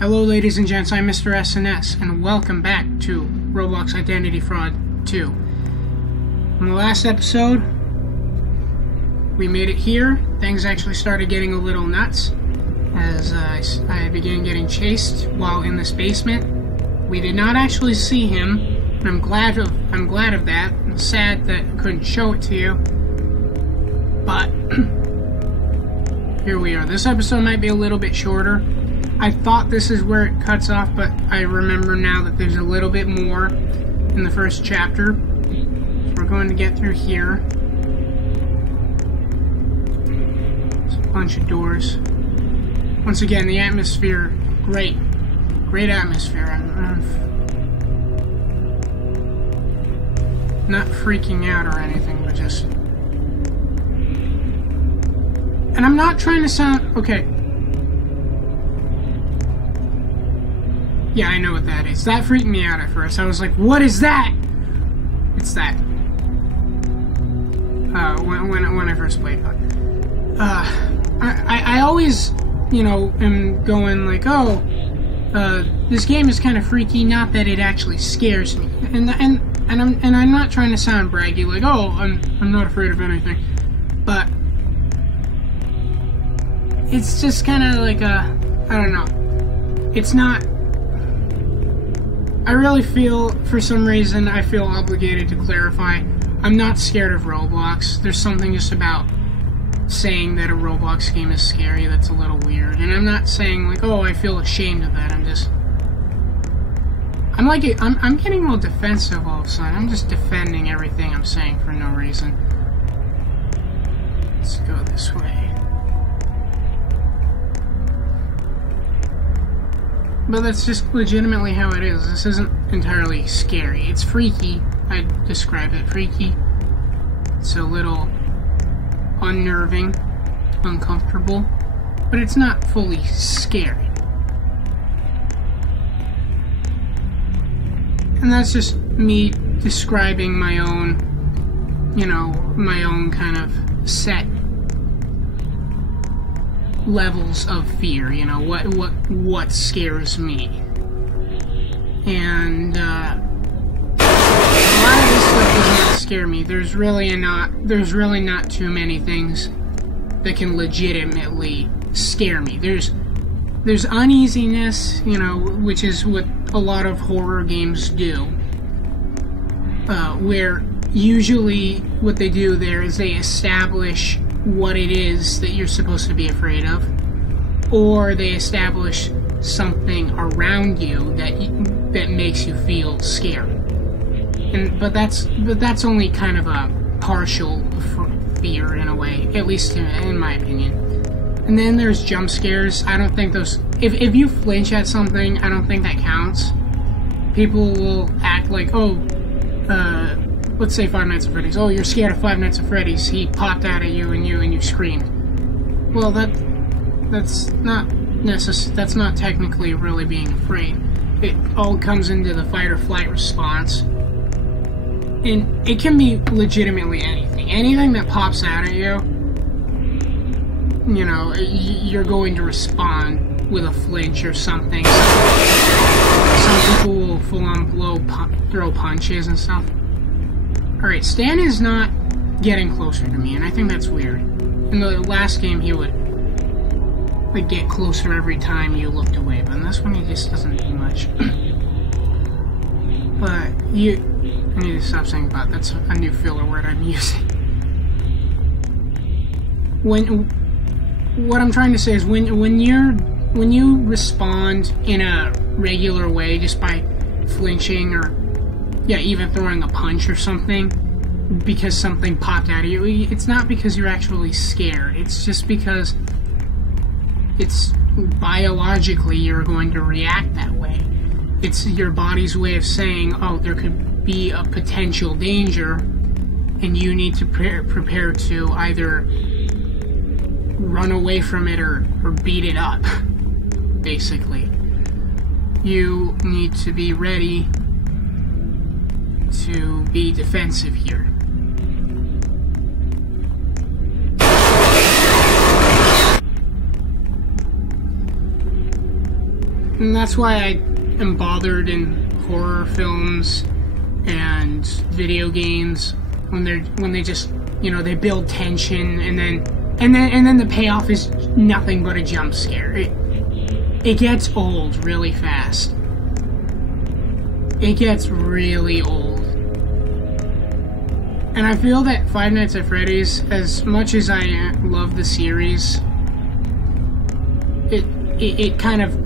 Hello ladies and gents, I'm Mr. SNS, and welcome back to Roblox Identity Fraud 2. In the last episode, we made it here. Things actually started getting a little nuts as I began getting chased while in this basement. We did not actually see him, and I'm glad of that. I'm sad that I couldn't show it to you, but here we are. This episode might be a little bit shorter. I thought this is where it cuts off, but I remember now that there's a little bit more in the first chapter. So we're going to get through here. There's a bunch of doors. Once again, the atmosphere, great. Great atmosphere. I'm not freaking out or anything, but just... And I'm not trying to sound... Okay. Yeah, I know what that is. That freaked me out at first. I was like, what is that? It's that. When I first played it. I always, am going like, oh, this game is kind of freaky, not that it actually scares me. And I'm not trying to sound braggy, like, oh, I'm not afraid of anything. But it's just kind of like I don't know. It's not... I really feel, for some reason, I feel obligated to clarify, I'm not scared of Roblox. There's something just about saying that a Roblox game is scary that's a little weird. And I'm not saying, like, oh, I feel ashamed of that. I'm getting all defensive all of a sudden. I'm just defending everything I'm saying for no reason. Let's go this way. But that's just legitimately how it is. This isn't entirely scary. It's freaky. I'd describe it freaky. It's a little unnerving, uncomfortable, but it's not fully scary. And that's just me describing my own, my own kind of set levels of fear, what scares me. And a lot of this stuff does not scare me. There's really not too many things that can legitimately scare me. There's uneasiness, which is what a lot of horror games do, where usually what they do there is they establish what it is that you're supposed to be afraid of, or they establish something around you that makes you feel scared. But that's only kind of a partial fear in a way, at least in my opinion. And then there's jump scares. I don't think those... If you flinch at something, I don't think that counts. People will act like, oh, let's say Five Nights at Freddy's. Oh, you're scared of Five Nights at Freddy's. He popped out at you and you screamed. Well, that's not technically really being afraid. It all comes into the fight or flight response. And it can be legitimately anything. Anything that pops out at you, you're going to respond with a flinch or something. Some people will full-on throw punches and stuff. Alright, Stan is not getting closer to me, and I think that's weird. In the last game, he would get closer every time you looked away, but in this one, he just doesn't do much. But I need to stop saying "but." That's a new filler word I'm using. What I'm trying to say is when you respond in a regular way, just by flinching or even throwing a punch or something because something popped out of you, it's not because you're actually scared. It's just because it's biologically you're going to react that way. It's your body's way of saying, oh, there could be a potential danger, and you need to prepare to either run away from it or beat it up, basically. You need to be ready to be defensive here. And that's why I am bothered in horror films and video games when they just, you know, they build tension and then the payoff is nothing but a jump scare. It gets old really fast. It gets really old. And I feel that Five Nights at Freddy's, as much as I love the series, it kind of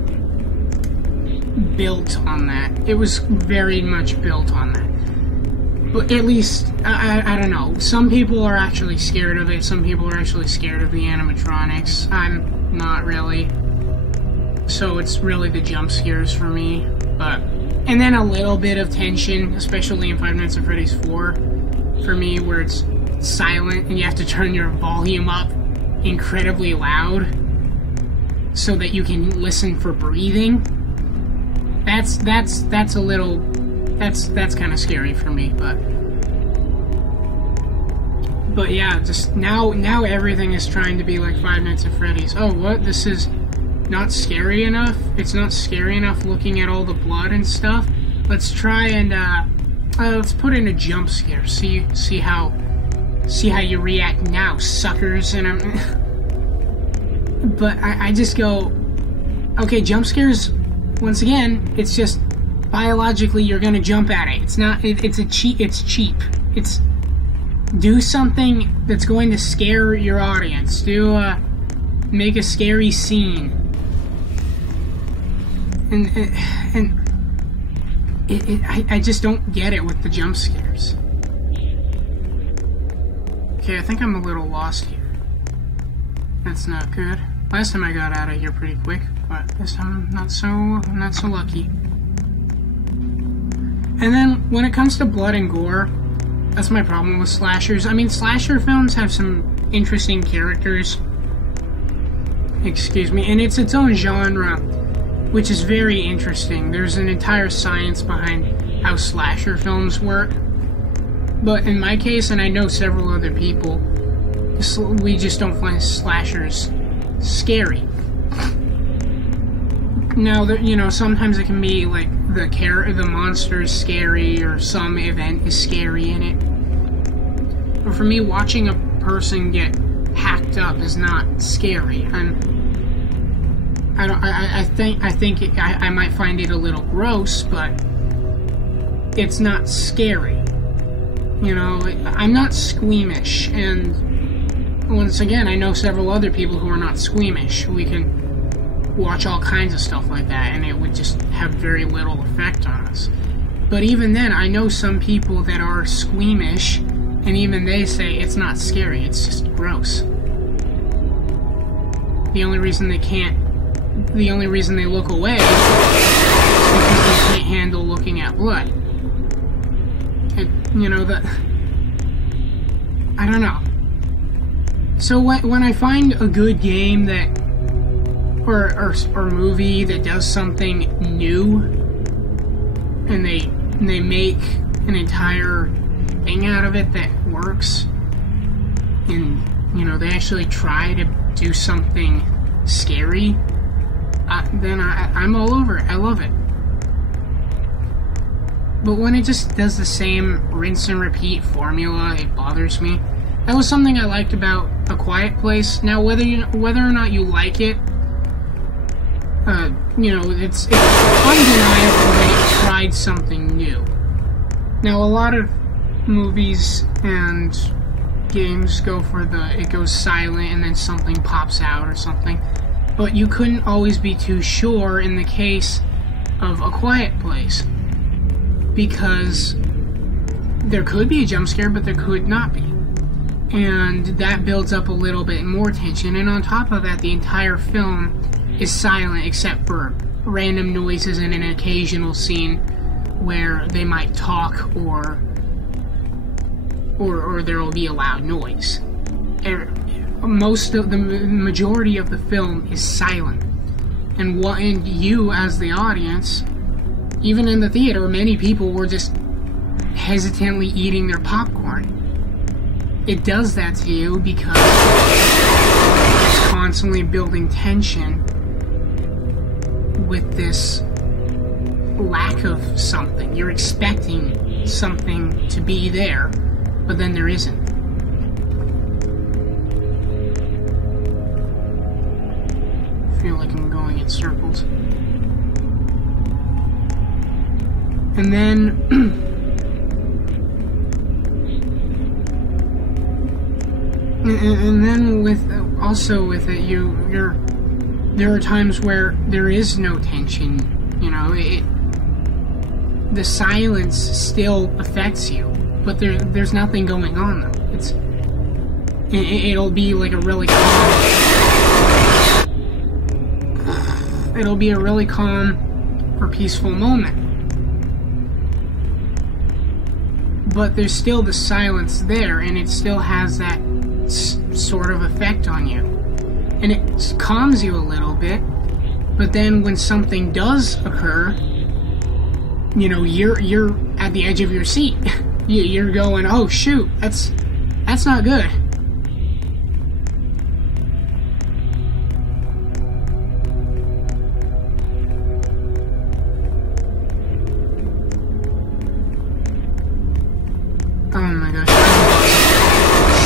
built on that. It was very much built on that. But at least, I don't know. Some people are actually scared of it. Some people are actually scared of the animatronics. I'm not really. So it's really the jump scares for me. And then a little bit of tension, especially in Five Nights at Freddy's 4, for me, where it's silent and you have to turn your volume up incredibly loud so that you can listen for breathing. That's a little, that's kind of scary for me, but yeah, just now everything is trying to be like Five Nights at Freddy's. Oh, what? This is not scary enough? It's not scary enough looking at all the blood and stuff? Let's try and, let's put in a jump scare. See how you react now, suckers. And but I just go, okay, jump scares, once again, it's just biologically you're gonna jump at it. It's not, it's cheap. It's do something that's going to scare your audience. Make a scary scene. I just don't get it with the jump scares. Okay, I think I'm a little lost here. That's not good. Last time I got out of here pretty quick, but this time I'm not so lucky. And then when it comes to blood and gore, that's my problem with slashers. I mean, slasher films have some interesting characters. Excuse me, and it's its own genre, which is very interesting. There's an entire science behind how slasher films work. But in my case, and I know several other people, we just don't find slashers scary. Now, you know, sometimes it can be like the monster is scary or some event is scary in it. But for me, watching a person get hacked up is not scary. I think I might find it a little gross, but it's not scary. You know, I'm not squeamish, and once again, I know several other people who are not squeamish. We can watch all kinds of stuff like that, and it would just have very little effect on us. But even then, I know some people that are squeamish, and even they say it's not scary, it's just gross. The only reason they look away is because they can't handle looking at blood. You know, I don't know. So when I find a good game that, or movie that does something new, and they make an entire thing out of it that works, and, you know, they actually try to do something scary, then I'm all over it. I love it. But when it just does the same rinse and repeat formula, it bothers me. That was something I liked about A Quiet Place. Now, whether or not you like it, you know, it's undeniable that it tried something new. Now, a lot of movies and games go for it goes silent and then something pops out or something. But you couldn't always be too sure in the case of A Quiet Place, because there could be a jump scare, but there could not be. And that builds up a little bit more tension, and on top of that, the entire film is silent except for random noises and an occasional scene where they might talk or there will be a loud noise. The majority of the film is silent, and you as the audience, even in the theater, many people were just hesitantly eating their popcorn. It does that to you because it's constantly building tension, with this lack of something. You're expecting something to be there, but then there isn't. I feel like I'm going in circles. And then and then with it, there are times where there is no tension. You know, the silence still affects you, but there's nothing going on though. It'll be like a really calm. It'll be a really calm or peaceful moment, but there's still the silence there, and it still has that sort of effect on you, and it calms you a little bit. But then when something does occur, you know, you're at the edge of your seat. You're going, oh shoot, that's not good. Oh my gosh.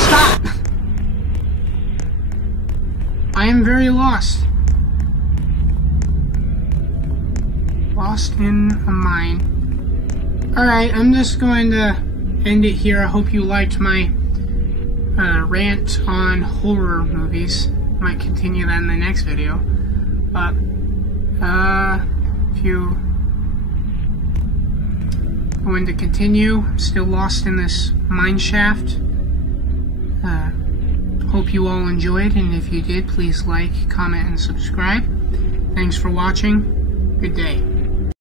Stop! I am very lost. Lost in a mine. Alright, I'm just going to end it here. I hope you liked my rant on horror movies. Might continue that in the next video. But, if you going to continue, I'm still lost in this mine shaft. Hope you all enjoyed, and if you did, please like, comment, and subscribe. Thanks for watching. Good day.